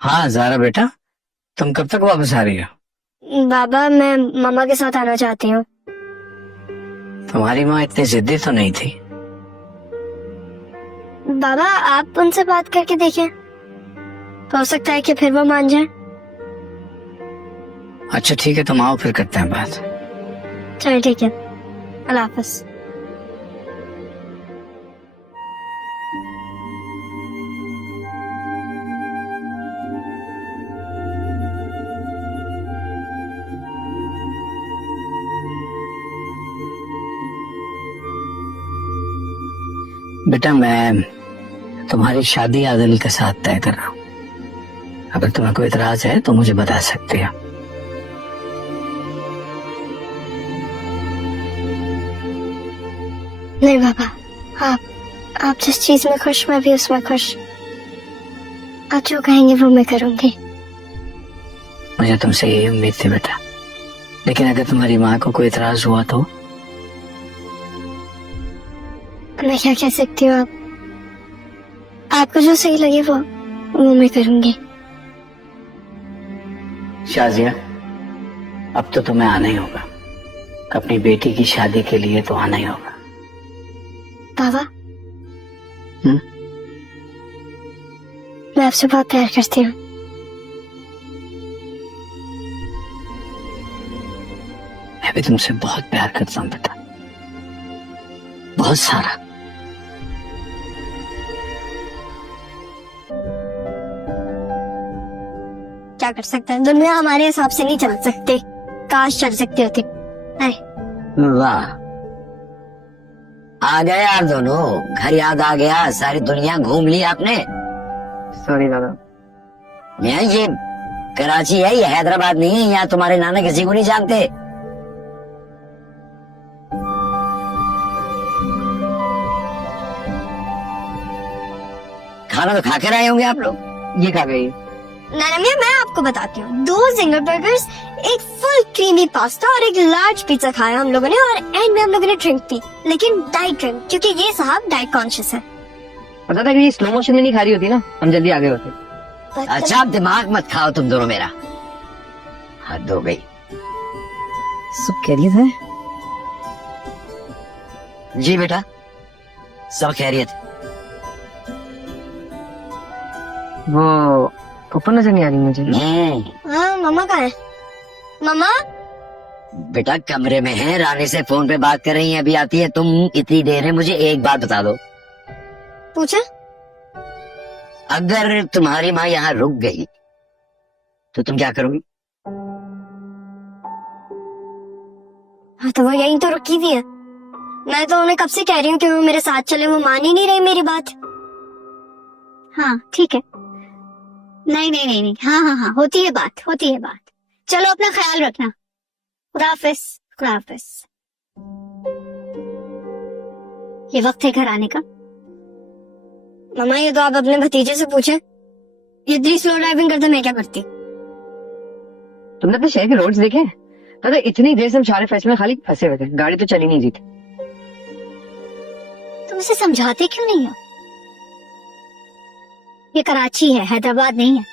हाँ ज़ारा बेटा, तुम कब तक वापस आ रही हो? बाबा मैं मामा के साथ आना चाहती हूँ। तुम्हारी माँ इतनी जिद्दी तो नहीं थी। बाबा आप उनसे बात करके देखें, हो सकता है कि फिर वो मान जाए। अच्छा ठीक है, तुम आओ फिर करते हैं बात। चलो ठीक है, अल्लाह हाफिज। बेटा मैं तुम्हारी शादी आदिल के साथ तय कर रहा हूँ। अगर तुम्हें कोई इतराज है तो मुझे बता सकती हो। नहीं बाबा, आप जिस चीज में खुश मैं भी उसमें खुश। आप जो कहेंगे वो मैं करूंगी। मुझे तुमसे यही उम्मीद थी बेटा, लेकिन अगर तुम्हारी माँ को कोई इतराज हुआ तो? मैं क्या कह सकती हूँ, आपको जो सही लगे वो मैं करूंगी। शाजिया, अब तो तुम्हें आना ही होगा। अपनी बेटी की शादी के लिए तो आना ही होगा। बाबा मैं आपसे बहुत प्यार करती हूँ। मैं भी तुमसे बहुत प्यार करता हूँ बेटा, बहुत सारा। क्या कर सकते हैं, दुनिया हमारे हिसाब से नहीं चल सकती। काश चल सकती होती। वाह, आ गए आप दोनों, घर याद आ गया। सारी दुनिया घूम ली आपने। सॉरी दादा। ये कराची है, ये हैदराबाद नहीं है। यहाँ तुम्हारे नाना किसी को नहीं जानते। खाना तो खा कर आए होंगे आप लोग। ये खा गई। नाना मियाँ मैं आपको बताती हूँ, 2 जिंगर बर्गर्स, एक फुल क्रीमी पास्ता और एक लार्ज पिज्जा खाया हम लोगों ने, और एंड में हम लोगों ने ड्रिंक पी, लेकिन डाइट ड्रिंक, क्योंकि ये साहब डाइट कॉन्शियस है। पता था कि ये स्लो मोशन में नहीं खा रही होती ना, हम जल्दी आगे होते। अच्छा दिमाग मत खाओ तुम दोनों मेरा, हद हो गई। सब खैरियत है? जी बेटा सब खैरियत। वो ऊपर नजर नहीं आ रही मुझे। हाँ मामा कहाँ है? मामा बेटा कमरे में है, रानी से फोन पे बात कर रही है, अभी आती है। तुम इतनी देर है, मुझे एक बात बता दो। पूछे? अगर तुम्हारी माँ यहाँ रुक गई तो तुम क्या करोगी? हाँ तो वो यहीं तो रुकी हुई है। मैं तो उन्हें कब से कह रही हूँ कि वो मेरे साथ चले, वो मान ही नहीं रही मेरी बात। हाँ ठीक है, नहीं नहीं नहीं नहीं, हाँ हाँ हाँ, होती है बात, होती है बात। चलो अपना ख्याल रखना। खुदा हाफिज, खुदा हाफिज। ये वक्त है घर आने का। मामा ये तो आप अपने भतीजे से पूछे, ये इतनी स्लो ड्राइविंग करते मैं क्या करती। तुमने अपने शहर के रोड्स देखे? दादा इतनी देर से हम सारे फैसले में खाली फंसे हुए थे, गाड़ी तो चली नहीं रही थी। तुम इसे समझाते क्यों नहीं हो? ये कराची है, हैदराबाद नहीं है।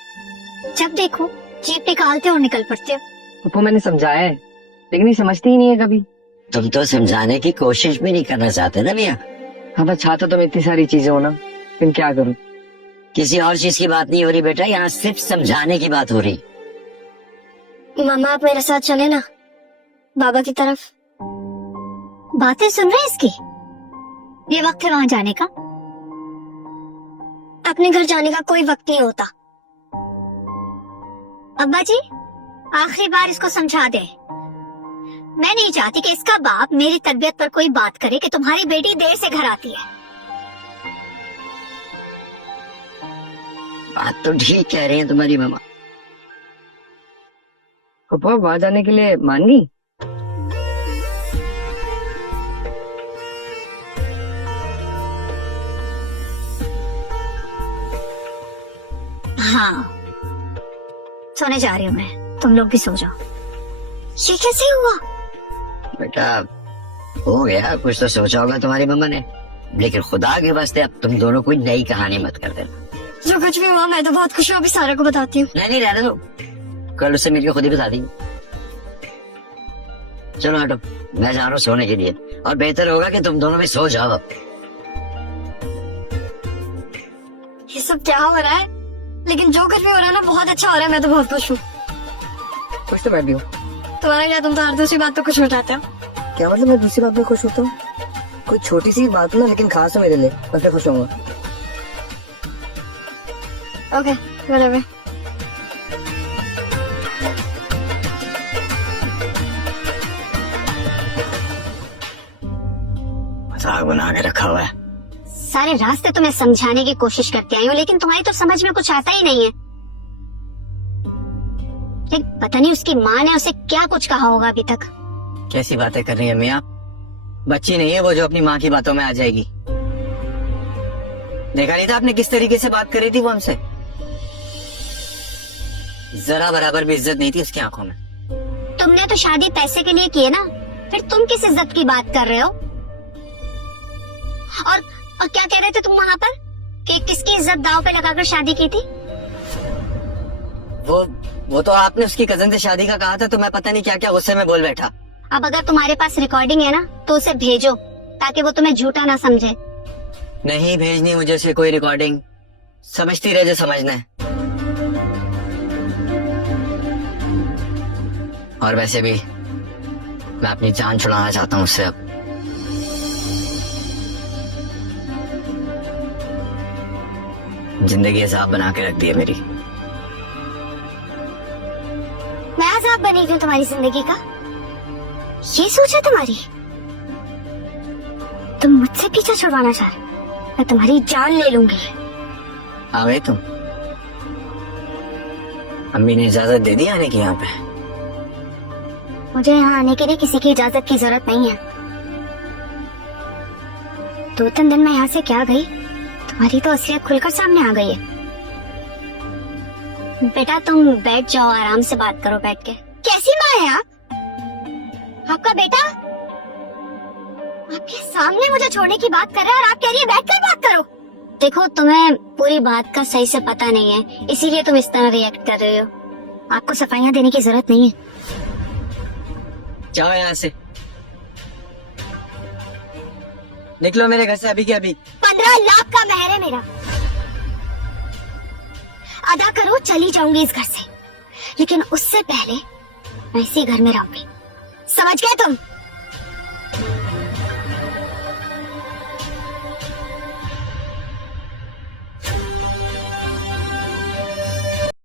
जब देखो जीप निकालते हो और निकल पड़ते हो। वो मैंने समझाया है, लेकिन ये समझती ही नहीं है कभी। तुम तो समझाने की कोशिश भी नहीं करना चाहते ना मियाँ। हाँ बस चाहता तो मैं इतनी सारी चीजें हो ना, लेकिन क्या करूँ। किसी और चीज की बात नहीं हो रही बेटा, यहाँ सिर्फ समझाने की बात हो रही। मामा आप मेरे साथ चले ना बाबा की तरफ। बातें सुन रहे हैं इसकी? ये वक्त है वहां जाने का। अपने घर जाने का कोई वक्त नहीं होता। अब्बा जी आखिरी बार इसको समझा दे। मैं नहीं चाहती कि इसका बाप मेरी तबीयत पर कोई बात करे कि तुम्हारी बेटी देर से घर आती है। बात तो ठीक कह रही है तुम्हारी मामा। पप्पा वहां जाने के लिए मान गई? हाँ सोने जा रही हूँ मैं, तुम लोग भी सो जाओ। ये कैसे हुआ? बेटा हो गया, कुछ तो सोचा होगा तुम्हारी मम्मा ने, लेकिन खुदा के वास्ते अब तुम दोनों कोई नई कहानी मत कर देना। जो कुछ भी हुआ मैं तो बहुत खुश हूँ, अभी सारा को बताती हूँ। नहीं रहने दो, कल उससे मिलकर खुद ही बता दी। चलो हटो, मैं जा रहा हूँ सोने के लिए, और बेहतर होगा कि तुम दोनों भी सो जाओ अब। ये सब क्या हो रहा है? लेकिन जो कुछ भी हो रहा है ना बहुत अच्छा हो रहा है, मैं तो बहुत खुश हूँ। खुश तो मैं भी हूँ। तुम्हारा क्या, तुम तो हर दूसरी बात तो खुश हो जाते हो। क्या मतलब मैं दूसरी बात में खुश होता हूँ? कोई छोटी सी बात हो ना, लेकिन खास हो मेरे लिए, मैं फिर खुश होऊंगा। Okay whatever। मजाक बना के रखा हुआ है। सारे रास्ते तो मैं समझाने की कोशिश करके आई हूँ, लेकिन तुम्हारी तो समझ में कुछ आता ही नहीं है। लेकिन पता नहीं उसकी माँ ने उसे क्या कुछ कहा होगा अभी तक। कैसी बातें कर रही है मियाँ? बच्ची नहीं है वो जो अपनी माँ की बातों में आ जाएगी। देखा नहीं था आपने किस तरीके से बात करी थी वो हमसे? जरा बराबर भी इज्जत नहीं थी उसकी आंखों में। तुमने तो शादी पैसे के लिए की है ना, फिर तुम किस इज्जत की बात कर रहे हो? और क्या कह रहे थे तुम वहाँ पर कि किसकी इज्जत दांव पे लगाकर शादी की थी? वो तो आपने उसकी कजन से शादी का कहा था, तो मैं पता नहीं क्या क्या गुस्से में बोल बैठा। अब अगर तुम्हारे पास रिकॉर्डिंग है ना तो उसे भेजो, ताकि वो तुम्हें झूठा ना समझे। नहीं भेजनी मुझे उसकी कोई रिकॉर्डिंग, समझती रहे जो समझना है। और वैसे भी मैं अपनी जान छुड़ाना चाहता हूँ उससे अब। जिंदगी अजाब बना के रख दी है मेरी। मैं अजाब बनी हूँ तुम्हारी जिंदगी का? ये सोच है तुम्हारी? तुम मुझसे पीछा छुड़वाना चाह रहे हो? मैं तुम्हारी जान ले लूंगी। आ गई तुम? अम्मी ने इजाजत दे दी आने की यहाँ पे? मुझे यहाँ आने के लिए किसी की इजाजत की जरूरत नहीं है। 2-3 दिन मैं यहाँ से क्या गई, तुम्हारी तो असलियत खुलकर सामने आ गई है। बेटा तुम बैठ जाओ, आराम से बात करो बैठ के। कैसी माँ है आप? आपका बेटा आपके सामने मुझे छोड़ने की बात कर रहा है और आप कह रही है बैठकर बात करो। देखो तुम्हें पूरी बात का सही से पता नहीं है, इसीलिए तुम इस तरह रिएक्ट कर रहे हो। आपको सफाइयाँ देने की जरूरत नहीं है। जाओ यहाँ से, निकलो मेरे घर से अभी के अभी। 15 लाख का महर है मेरा, अदा करो, चली जाऊंगी इस घर से। लेकिन उससे पहले मैं इसी घर में रहूंगी, समझ गए तुम?